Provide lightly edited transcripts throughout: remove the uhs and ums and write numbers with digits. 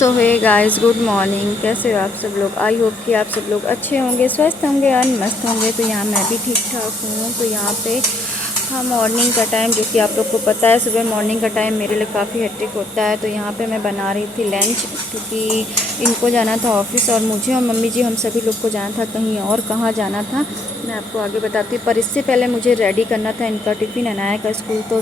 सो hey guys, good morning. कैसे हो आप सब लोग? आई होप कि आप सब लोग अच्छे होंगे, स्वस्थ होंगे और मस्त होंगे। तो यहाँ मैं भी ठीक ठाक हूँ। तो यहाँ पे हाँ, मॉर्निंग का टाइम, जो कि आप लोग को पता है, सुबह मॉर्निंग का टाइम मेरे लिए काफ़ी हेक्टिक होता है। तो यहाँ पे मैं बना रही थी लंच, क्योंकि इनको जाना था ऑफिस और मुझे और मम्मी जी हम सभी लोग को जाना था कहीं और। कहाँ जाना था मैं आपको आगे बताती हूँ, पर इससे पहले मुझे रेडी करना था इनका टिफ़िन। अनाया का स्कूल तो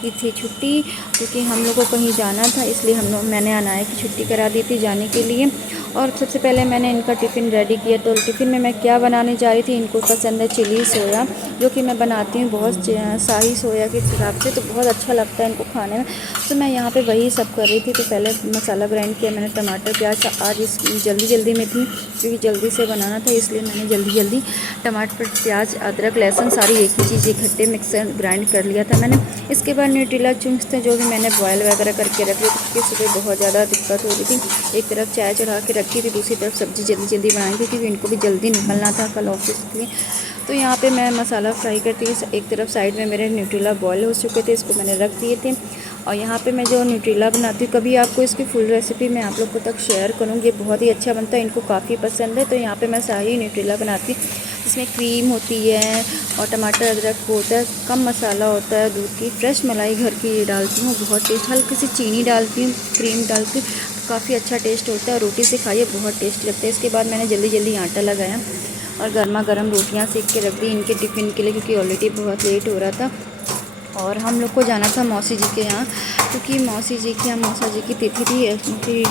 की थी छुट्टी, क्योंकि हम लोग को कहीं जाना था, इसलिए मैंने अनाया की छुट्टी करा दी थी जाने के लिए। और सबसे पहले मैंने इनका टिफ़िन रेडी किया। तो टिफ़िन में मैं क्या बनाने जा रही थी, इनको पसंद है चिली सोया, जो कि मैं बनाती हूँ बहुत शाही सोया के हिसाब से, तो बहुत अच्छा लगता है इनको खाने में। तो मैं यहाँ पे वही सब कर रही थी। तो पहले मसाला ग्राइंड किया मैंने, टमाटर प्याज। आज इस जल्दी में थी, क्योंकि जल्दी से बनाना था, इसलिए मैंने जल्दी टमाटर प्याज अदरक लहसुन सारी एक ही चीज़ इकट्ठे मिक्सर ग्राइंड कर लिया था मैंने। इसके बाद न्यूट्रेला चुंक्स थे, जो भी मैंने बॉयल वगैरह करके रख लिया, क्योंकि सुबह बहुत ज़्यादा दिक्कत हो रही थी। एक तरफ चाय चढ़ा के रखी थी, दूसरी तरफ सब्ज़ी जल्दी बनाई थी, क्योंकि इनको भी जल्दी निकलना था कल ऑफिस के लिए। तो यहाँ पे मैं मसाला फ्राई करती थी। एक तरफ साइड में मेरे न्यूट्रेला बॉयल हो चुके थे, इसको मैंने रख दिए थे। और यहाँ पे मैं जो न्यूट्रेला बनाती हूँ, कभी आपको इसकी फुल रेसिपी मैं आप लोग को तक शेयर करूँगी। ये बहुत ही अच्छा बनता है, इनको काफ़ी पसंद है। तो यहाँ पे मैं शाही न्यूट्रेला बनाती हूँ, इसमें क्रीम होती है और टमाटर अदरक होता है, कम मसाला होता है, दूध की फ्रेश मलाई घर की डालती हूँ, बहुत टेस्ट। हल्की सी चीनी डालती हूँ, क्रीम डालती हूँ, काफ़ी अच्छा टेस्ट होता है। रोटी से खाइए, बहुत टेस्ट लगता है। इसके बाद मैंने जल्दी आटा लगाया और गर्मा गर्म रोटियां सेक के रख दी इनके टिफ़िन के लिए, क्योंकि ऑलरेडी बहुत लेट हो रहा था। और हम लोग को जाना था मौसी जी के यहाँ, क्योंकि मौसी जी के यहाँ मौसा जी की तिथि थी।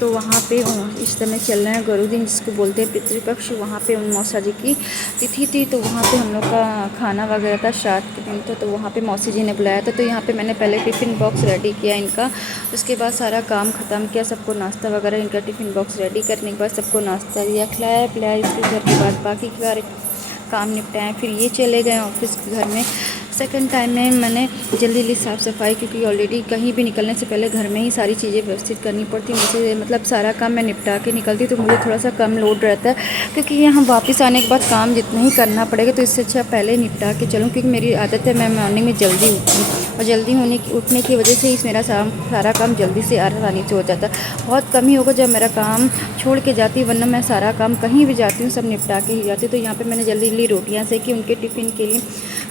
तो वहाँ पे इस समय चल रहे हैं गुरु दिन, जिसको बोलते हैं पितृपक्ष। वहाँ पे उन मौसा जी की तिथि थी, तो वहाँ पे हम लोग का खाना वगैरह था, श्राद्ध के दिन था। तो वहाँ पे मौसी जी ने बुलाया था। तो यहाँ पे मैंने पहले टिफ़िन बॉक्स रेडी किया इनका। उसके बाद सारा काम ख़त्म किया, सबको नाश्ता वगैरह, इनका टिफ़िन बॉक्स रेडी करने के बाद सबको नाश्ता दिया, खिलाया पिलाया। इसके घर के बाद बाकी काम निपटाएँ। फिर ये चले गए ऑफिस के घर में। सेकंड टाइम में मैंने जल्दी साफ़ सफाई, क्योंकि ऑलरेडी कहीं भी निकलने से पहले घर में ही सारी चीज़ें व्यवस्थित करनी पड़ती मुझे। मतलब सारा काम मैं निपटा के निकलती, तो मुझे थोड़ा सा कम लोड रहता है, क्योंकि यहाँ वापस आने के बाद काम जितना ही करना पड़ेगा। तो इससे अच्छा पहले निपटा के चलूँ, क्योंकि मेरी आदत है मैं मॉर्निंग में जल्दी उठूँ, और जल्दी उठने की वजह से ही मेरा सारा काम जल्दी से आसानी से हो जाता है। बहुत कम ही होगा जब मेरा काम छोड़ के जाती, वरना मैं सारा काम कहीं भी जाती हूँ सब निपटा के ही जाती। तो यहाँ पे मैंने जल्दी रोटियाँ सेकी उनके टिफ़िन के लिए,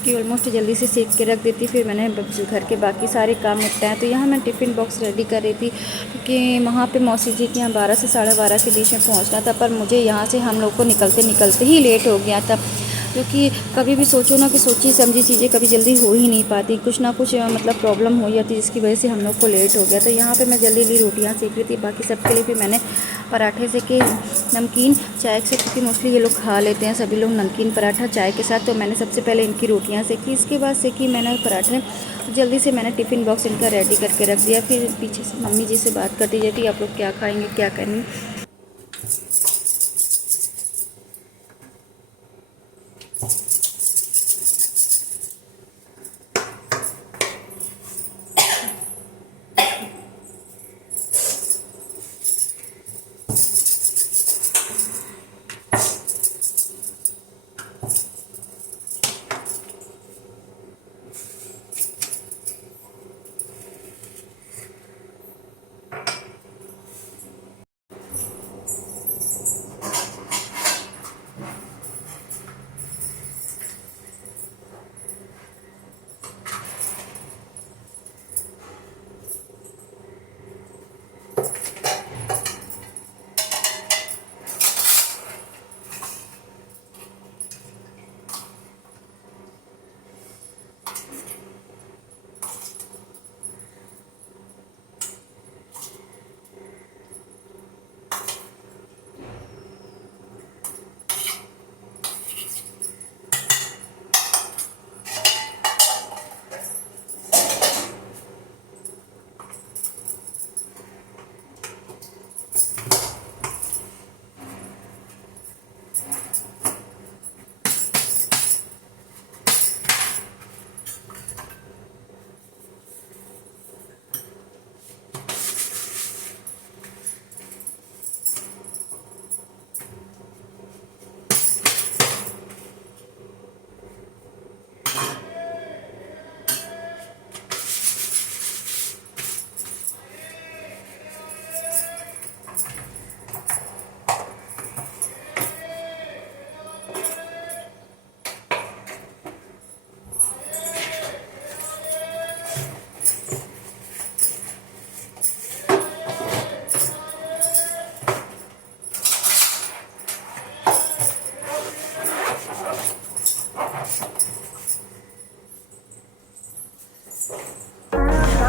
कि ऑलमोस्ट जल्दी से सेक के रख देती। फिर मैंने घर के बाकी सारे काम निपटाए। तो यहाँ मैं टिफ़िन बॉक्स रेडी कर रही थी, क्योंकि वहाँ पे मौसी जी के यहाँ 12 से 12:30 के बीच में पहुँचना था। पर मुझे यहाँ से हम लोग को निकलते ही लेट हो गया था, क्योंकि कभी भी सोचो ना कि सोची समझी चीज़ें कभी जल्दी हो ही नहीं पाती, कुछ ना कुछ मतलब प्रॉब्लम हो जाती, जिसकी वजह से हम लोग को लेट हो गया। तो यहाँ पे मैं जल्दी रोटियाँ सेक रही थी। बाकी सबके लिए भी मैंने पराठे सेके, नमकीन चाय के साथ, क्योंकि मोस्टली ये लोग खा लेते हैं सभी लोग नमकीन पराठा चाय के साथ। तो मैंने सबसे पहले इनकी रोटियाँ सेकी, इसके बाद सेकी मैंने पराठे। जल्दी से मैंने टिफ़िन बॉक्स इनका रेडी करके रख दिया। फिर पीछे से मम्मी जी से बात करती जाती, आप लोग क्या खाएँगे क्या करेंगे।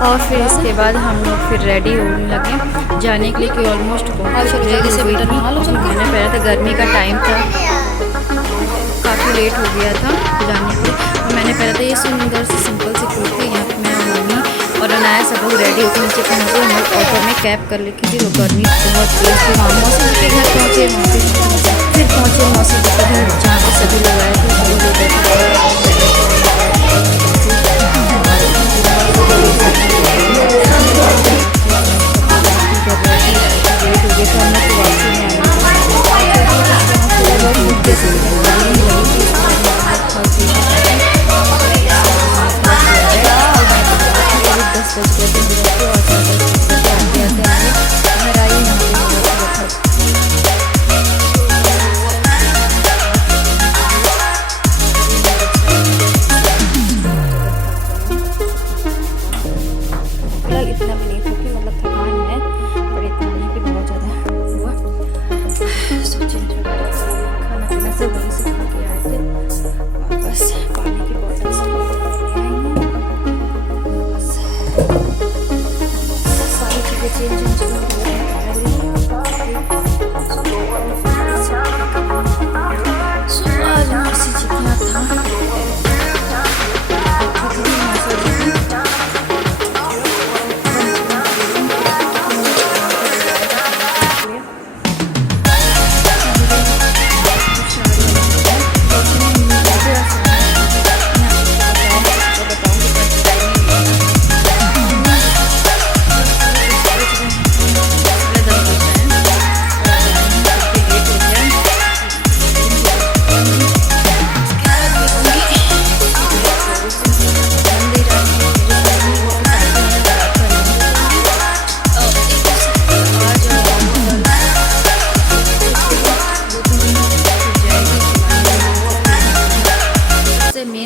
और फिर इसके बाद हम लोग फिर रेडी होने लगे जाने के लिए कि ऑलमोस्ट बहुत जल्दी से वेट मैंने पहले तो गर्मी का टाइम था, काफ़ी लेट हो गया था जाने के लिए। और मैंने पहले तो ये सुंदर से सिंपल सी कुर्ती यहाँ पर मैं मम्मी और अनाया सब लोग रेडी होकर नीचे पहुँचे। हम लोग ऑटो में कैब कर लेके थी, वो गर्मी बहुत तेज़ थी। वहाँ मौसी जी के घर पहुँचे, फिर पहुँचे मौसी जी के घर जहाँ पर सभी लोग आए थे, सभी लोग इतना भी नहीं थकी, मतलब थकान है पर इतना नहीं कि बहुत ज़्यादा हुआ। खाना पीना सब वहीं से खा के आए थे और बस पानी की बॉटल से सारी चीज़ें चेंज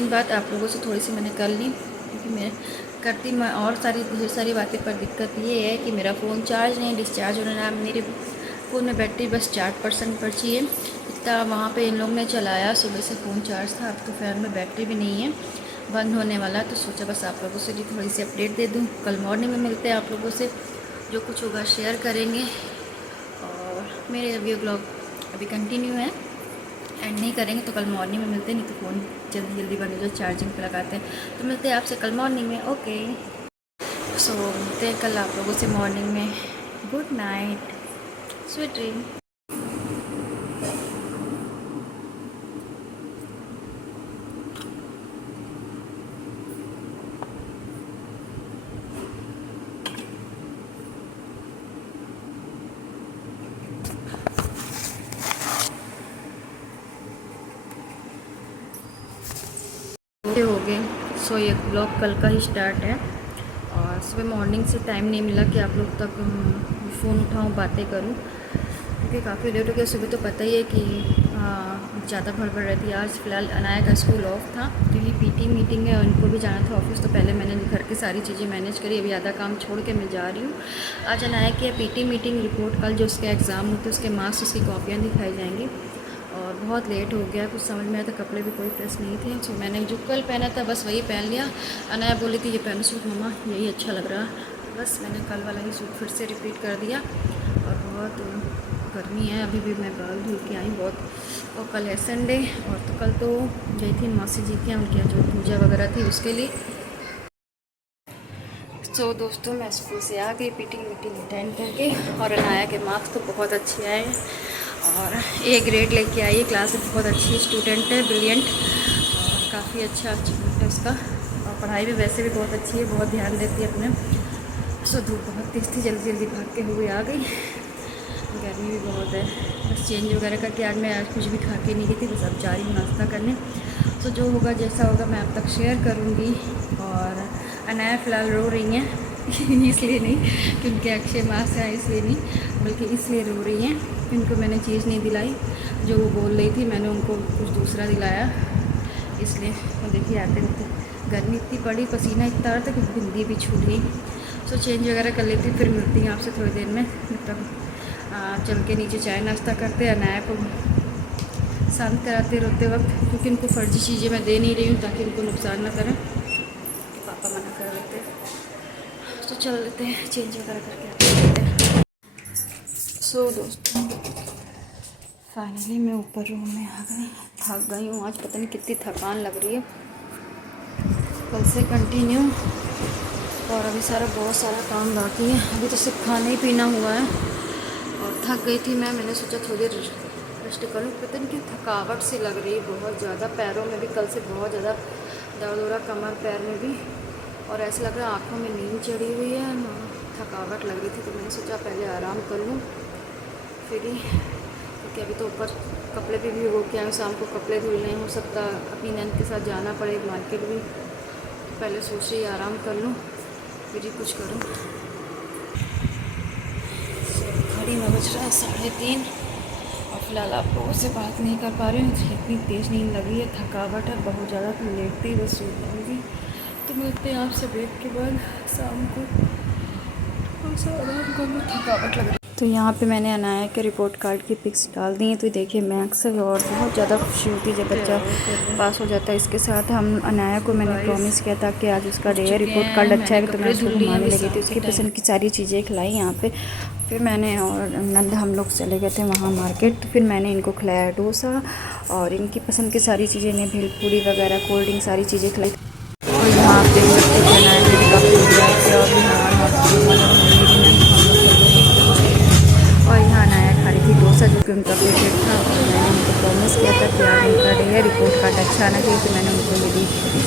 बात आप लोगों से थोड़ी सी मैंने कर ली, क्योंकि मैं करती मैं और ढेर सारी बातें, पर दिक्कत ये है कि मेरा फ़ोन चार्ज नहीं डिस्चार्ज होने लगा। मेरे फ़ोन में बैटरी बस 4% बची है। इतना वहाँ पे इन लोग ने चलाया, सुबह से फ़ोन चार्ज था, अब तो फ़ैन में बैटरी भी नहीं है, बंद होने वाला। तो सोचा बस आप लोगों से भी थोड़ी सी अपडेट दे दूँ। कल मॉर्निंग में मिलते हैं आप लोगों से, जो कुछ होगा शेयर करेंगे। और मेरे अभी व्लॉग अभी कंटिन्यू है, एंड नहीं करेंगे तो कल मॉर्निंग में मिलते हैं, नहीं तो फ़ोन जल्दी जल्दी बंद हो जाए, चार्जिंग पे लगाते हैं। तो मिलते हैं आपसे कल मॉर्निंग में। ओके, सो मिलते हैं कल आप लोगों से मॉर्निंग में। Good night, sweet dream. हो गए। सो ये ब्लॉग कल का ही स्टार्ट है, और सुबह मॉर्निंग से टाइम नहीं मिला कि आप लोग तक फ़ोन उठाऊँ, बातें करूँ, क्योंकि काफ़ी लेट हो गया। सुबह तो पता ही है कि ज़्यादा भड़बड़ रहती है। आज फ़िलहाल अनाया का स्कूल ऑफ था, क्योंकि पीटी मीटिंग है, उनको भी जाना था ऑफिस। तो पहले मैंने घर की सारी चीज़ें मैनेज करी, अभी आधा काम छोड़ के मैं जा रही हूँ। आज अनाया की पीटी मीटिंग रिपोर्ट, कल जो उसके एग्ज़ाम होते उसके मार्क्स, उसकी कॉपियाँ दिखाई जाएंगी। और बहुत लेट हो गया, कुछ समझ में आया था, कपड़े भी कोई प्रेस नहीं थे। तो मैंने जो कल पहना था बस वही पहन लिया। अनाया बोली थी ये पहनो सूट मम्मा, यही अच्छा लग रहा, बस मैंने कल वाला ही सूट फिर से रिपीट कर दिया। और बहुत गर्मी है, अभी भी मैं बाल धुल के आई बहुत। और कल है संडे, और तो कल तो गई थी मौसी जी के, उनकी जो पूजा वगैरह थी उसके लिए। तो दोस्तों मैं स्कूल से आ गई पीटी मीटिंग अटेंड करके, और अनाया के मार्क्स तो बहुत अच्छे आए और ए ग्रेड लेके आई है। क्लास में बहुत अच्छी स्टूडेंट है, ब्रिलियंट, और काफ़ी अच्छा अचीवमेंट है उसका। और पढ़ाई भी वैसे भी बहुत अच्छी है, बहुत ध्यान देती है अपने। सो धूप बहुत तेज़ थी, जल्दी जल्दी भाग के हुए आ गई। गर्मी भी बहुत है, बस चेंज वगैरह करके आज मैं कुछ भी खा के नहीं गई थी, बस अब जा रही हूँ नाश्ता करने। सो जो होगा जैसा होगा मैं आप तक शेयर करूँगी। और अनाया फ़िलहाल रो रही हैं इसलिए नहीं कि उनके अक्षय मास है, इसलिए नहीं, बल्कि इसलिए रो रही हैं कि उनको मैंने चीज़ नहीं दिलाई जो वो बोल रही थी, मैंने उनको कुछ दूसरा दिलाया, इसलिए। तो देखिए आते वक्त गर्मी इतनी पड़ी, पसीना इतना आ रहा था कि बिंदी भी छूट गई। सो चेंज वगैरह कर लेती, फिर मिलती हैं आपसे थोड़ी देर में। मतलब चल के नीचे चाय नाश्ता करते, अनाया को शांत कराते रोते वक्त, क्योंकि उनको फर्जी चीज़ें मैं दे नहीं रही हूँ ताकि उनको नुकसान ना करें, पापा मना कर देते। तो चल लेते हैं, चेंज वगैरह करके आते हैं। सो दोस्तों फाइनली मैं ऊपर रूम में आ गई, थक गई हूँ आज, पता नहीं कितनी थकान लग रही है कल से कंटिन्यू। और अभी बहुत सारा काम बाकी है, अभी तो सिर्फ खाना ही पीना हुआ है। और थक गई थी मैंने सोचा थोड़ी देर रेस्ट करूँ, पता नहीं क्यों थकावट सी लग रही है बहुत ज़्यादा। पैरों में भी कल से बहुत ज़्यादा दर्द हो रहा, कमर पैर में भी, और ऐसा लग रहा है आँखों में नींद चढ़ी हुई है, थकावट लग रही थी। तो मैंने सोचा पहले आराम कर लूँ फिर ही, क्योंकि अभी तो ऊपर कपड़े भी भिगो के आए, शाम को कपड़े धुलने, हो सकता अपनी नैन के साथ जाना पड़े मार्केट भी। पहले सोच रही आराम कर लूँ फिर ही कुछ करूँ। घड़ी में बज रहा है 3:30 और फिलहाल आप लोगों से बात नहीं कर पा रही हूँ, इतनी तेज़ नींद लगी है, थकावट है बहुत ज़्यादा, तो लेटती बस सो जाऊँगी। तो मिलते हैं आपसे ब्रेक के बाद शाम को, आराम कर लूँ, थकावट लग रही। तो यहाँ पे मैंने अनाया के रिपोर्ट कार्ड की पिक्स डाल दी हैं, तो देखिए मैक्स है और बहुत ज़्यादा खुशी होती है जब बच्चा पास हो जाता है। इसके साथ हम अनाया को मैंने प्रॉमिस किया था कि आज उसका डे है, रिपोर्ट कार्ड अच्छा है तो मैं उसको घुमाने लगी थी, उसकी पसंद की सारी चीज़ें खिलाई यहाँ पे। फिर मैंने और नंद हम लोग चले गए थे वहाँ मार्केट, फिर मैंने इनको खिलाया डोसा और इनकी पसंद की सारी चीज़ें, इन्हें भेलपूरी वगैरह कोल्ड ड्रिंक सारी चीज़ें खिलाई। और यहाँ पे अनाया ने भी काफ़ी इंजॉय किया और यहाँ अनाया खा रही थी डोसा जो कि उनका फेवरेट था। और मैंने उनको प्रॉमिस किया था कि आज उनका डे है, रिपोर्ट कार्ड अच्छा आना चाहिए, तो मैंने उनको ये दी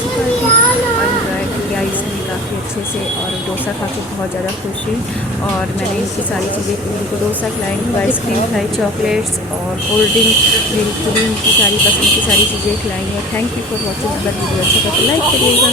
और इन्जॉय किया इसमें काफ़ी अच्छे से। और डोसा खा के बहुत ज़्यादा खुश हुई और मैंने इनकी सारी चीज़ें, उनको डोसा खिलाई, उनको आइसक्रीम खिलाई, चॉकलेट्स और कोल्ड ड्रिंक, भेलपूरी, उनकी सारी पसंद की सारी चीज़ें खिलाई। और थैंक यू फॉर वॉचिंग। अगर वीडियो अच्छा था तो लाइक करिएगा।